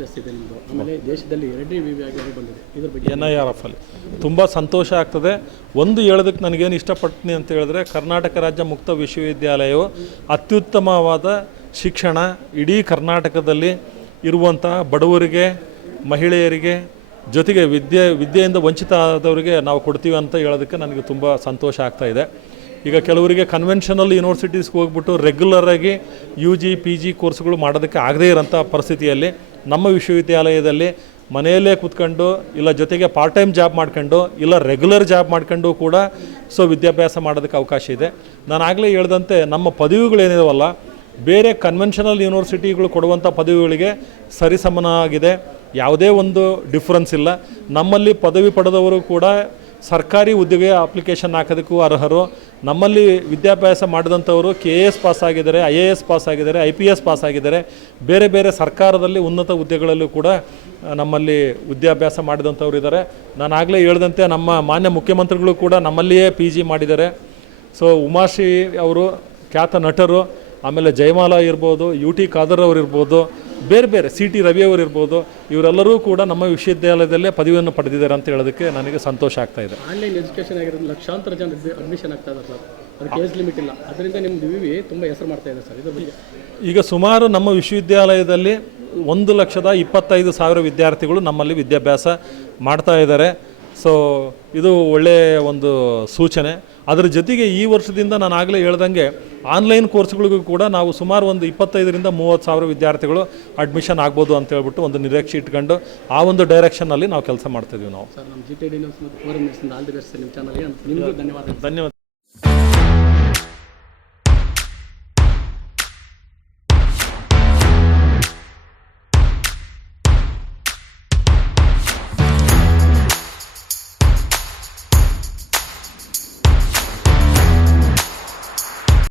Plus ಇದೆ ನಿಮ್ಮದು, ಆಮೇಲೆ ದೇಶದಲ್ಲಿ 2ನೇ ವಿವಿ ಆಗಿ ಬಂದಿದೆ, ಇದ್ರ ಬಗ್ಗೆ NIRF ಅಲ್ಲಿ ತುಂಬ ಸಂತೋಷ ಆಗ್ತದೆ. ಒಂದು ಹೇಳೋದಕ್ಕೆ ನನಗೇನು ಇಷ್ಟಪಡ್ತೀನಿ ಅಂತ ಹೇಳಿದ್ರೆ, ಕರ್ನಾಟಕ ರಾಜ್ಯ ಮುಕ್ತ ವಿಶ್ವವಿದ್ಯಾಲಯವು ಅತ್ಯುತ್ತಮವಾದ ಶಿಕ್ಷಣ ಇಡೀ ಕರ್ನಾಟಕದಲ್ಲಿ ಇರುವಂಥ ಬಡವರಿಗೆ, ಮಹಿಳೆಯರಿಗೆ, ಜೊತೆಗೆ ವಿದ್ಯೆಯಿಂದ ವಂಚಿತ ಆದವರಿಗೆ ನಾವು ಕೊಡ್ತೀವಿ ಅಂತ ಹೇಳೋದಕ್ಕೆ ನನಗೆ ತುಂಬ ಸಂತೋಷ ಆಗ್ತಾಯಿದೆ. ಈಗ ಕೆಲವರಿಗೆ ಕನ್ವೆನ್ಷನಲ್ ಯೂನಿವರ್ಸಿಟೀಸ್ಗೆ ಹೋಗ್ಬಿಟ್ಟು ರೆಗ್ಯುಲರಾಗಿ UG PG ಕೋರ್ಸ್ಗಳು ಮಾಡೋದಕ್ಕೆ ಆಗದೇ ಇರೋಂಥ ಪರಿಸ್ಥಿತಿಯಲ್ಲಿ ನಮ್ಮ ವಿಶ್ವವಿದ್ಯಾಲಯದಲ್ಲಿ ಮನೆಯಲ್ಲೇ ಕೂತ್ಕೊಂಡು ಇಲ್ಲ ಜೊತೆಗೆ ಪಾರ್ಟ್ ಟೈಮ್ ಜಾಬ್ ಮಾಡ್ಕೊಂಡು ಇಲ್ಲ ರೆಗ್ಯುಲರ್ ಜಾಬ್ ಮಾಡ್ಕೊಂಡು ಕೂಡ ವಿದ್ಯಾಭ್ಯಾಸ ಮಾಡೋದಕ್ಕೆ ಅವಕಾಶ ಇದೆ. ನಾನು ಆಗಲೇ ಹೇಳ್ದಂತೆ ನಮ್ಮ ಪದವಿಗಳೇನಿದಾವಲ್ಲ ಬೇರೆ ಕನ್ವೆನ್ಷನಲ್ ಯೂನಿವರ್ಸಿಟಿಗಳು ಕೊಡುವಂಥ ಪದವಿಗಳಿಗೆ ಸರಿಸಮನಾಗಿದೆ, ಯಾವುದೇ ಒಂದು ಡಿಫ್ರೆನ್ಸ್ ಇಲ್ಲ. ನಮ್ಮಲ್ಲಿ ಪದವಿ ಪಡೆದವರು ಕೂಡ ಸರ್ಕಾರಿ ಹುದ್ದೆಗೆ ಅಪ್ಲಿಕೇಶನ್ ಹಾಕೋದಕ್ಕೂ ಅರ್ಹರು. ನಮ್ಮಲ್ಲಿ ವಿದ್ಯಾಭ್ಯಾಸ ಮಾಡಿದಂಥವರು KAS ಪಾಸ್ ಆಗಿದ್ದಾರೆ, IAS ಪಾಸ್ ಆಗಿದ್ದಾರೆ, IPS ಪಾಸ್ ಆಗಿದ್ದಾರೆ. ಬೇರೆ ಬೇರೆ ಸರ್ಕಾರದಲ್ಲಿ ಉನ್ನತ ಹುದ್ದೆಗಳಲ್ಲೂ ಕೂಡ ನಮ್ಮಲ್ಲಿ ವಿದ್ಯಾಭ್ಯಾಸ ಮಾಡಿದಂಥವ್ರು ಇದ್ದಾರೆ. ನಾನು ಆಗಲೇ ಹೇಳಿದಂತೆ ನಮ್ಮ ಮಾನ್ಯ ಮುಖ್ಯಮಂತ್ರಿಗಳು ಕೂಡ ನಮ್ಮಲ್ಲಿಯೇ PG ಮಾಡಿದ್ದಾರೆ. ಉಮಾಶ್ರೀ ಅವರು ಖ್ಯಾತ ನಟರು, ಆಮೇಲೆ ಜಯಮಾಲಾ ಇರ್ಬೋದು, UT ಖಾದರ್ ಅವರು ಇರ್ಬೋದು, ಬೇರೆ ಬೇರೆ CT ರವಿ ಅವರು ಇರ್ಬೋದು, ಇವರೆಲ್ಲರೂ ಕೂಡ ನಮ್ಮ ವಿಶ್ವವಿದ್ಯಾಲಯದಲ್ಲೇ ಪದವಿಯನ್ನು ಪಡೆದಿದ್ದಾರೆ ಅಂತ ಹೇಳೋದಕ್ಕೆ ನನಗೆ ಸಂತೋಷ ಆಗ್ತಾ ಇದೆ. ಆನ್ಲೈನ್ ಎಜುಕೇಷನ್ ಆಗಿರೋದು ಲಕ್ಷಾಂತರ ಜನ ಅಡ್ಮಿಷನ್ ಆಗ್ತಾ ಇದ್ದಾರೆ ಸರ್, ಅದಕ್ಕೆ ಏಜ್ ಲಿಮಿಟ್ ಇಲ್ಲ, ಅದರಿಂದ ನಿಮ್ಮ ವಿವಿ ತುಂಬ ಹೆಸರು ಮಾಡ್ತಾ ಇದೆ ಸರ್. ಇದ್ರ ಬಗ್ಗೆ ಈಗ ಸುಮಾರು ನಮ್ಮ ವಿಶ್ವವಿದ್ಯಾಲಯದಲ್ಲಿ 1,25,000 ವಿದ್ಯಾರ್ಥಿಗಳು ನಮ್ಮಲ್ಲಿ ವಿದ್ಯಾಭ್ಯಾಸ ಮಾಡ್ತಾ ಇದ್ದಾರೆ. ಇದು ಒಳ್ಳೆಯ ಒಂದು ಸೂಚನೆ. ಅದರ ಜೊತೆಗೆ ಈ ವರ್ಷದಿಂದ ನಾನು ಆಗಲೇ ಹೇಳ್ದಂಗೆ ಆನ್ಲೈನ್ ಕೋರ್ಸ್ಗಳಿಗೂ ಕೂಡ ನಾವು ಸುಮಾರು ಒಂದು 25,000-30,000 ವಿದ್ಯಾರ್ಥಿಗಳು ಅಡ್ಮಿಷನ್ ಆಗ್ಬೋದು ಅಂತ ಹೇಳ್ಬಿಟ್ಟು ಒಂದು ನಿರೀಕ್ಷೆ ಇಟ್ಕೊಂಡು ಆ ಒಂದು ಡೈರೆಕ್ಷನ್ನಲ್ಲಿ ನಾವು ಕೆಲಸ ಮಾಡ್ತಿದ್ದೀವಿ ನಾವು. ಸರ್, ನಮ್ಮ GTD ನ್ಯೂಸ್ ಮತ್ತು ಫೋರಮ್ ನ್ಯೂಸ್ನಿಂದ ಆಲ್ ದಿ ಬೆಸ್ಟ್ ನಿಮ್ಮ ಚಾನಲ್ಗೆ ನಿಮಗೂ ಧನ್ಯವಾದ.